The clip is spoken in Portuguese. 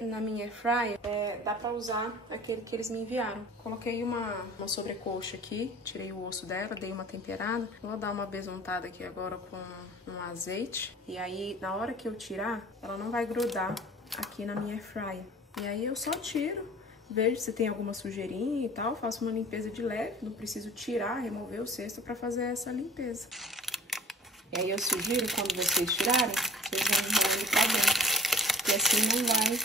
Na minha airfryer, dá pra usar aquele que eles me enviaram. Coloquei uma sobrecoxa aqui, tirei o osso dela, dei uma temperada. Vou dar uma besuntada aqui agora com um azeite. E aí, na hora que eu tirar, ela não vai grudar aqui na minha airfryer. E aí eu só tiro, vejo se tem alguma sujeirinha e tal, faço uma limpeza de leve. Não preciso tirar, remover o cesto pra fazer essa limpeza. E aí eu sugiro, quando vocês tirarem, vocês vão enrolando pra dentro. E assim não vai